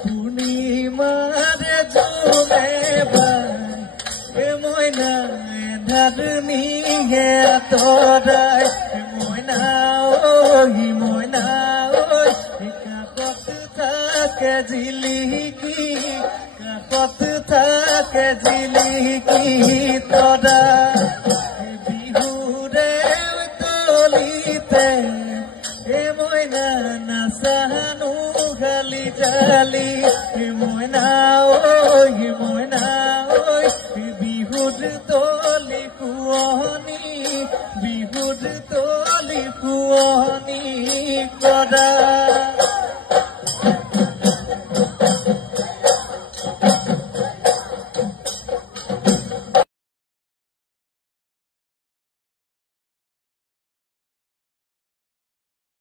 পূর্ণিমারে জুমে ভাই ময়না ধারনি হে তোরাই ময়না ওই কাকত থাকে ঝিলিকি কাকত থাকে ঝিলিকি তোরা বিহুরে তলিতে এ ময়না নাচানো গালি জালি ময়না ওই বিহুর তলি কুয়নি বিহুর তলি কুয়নি করা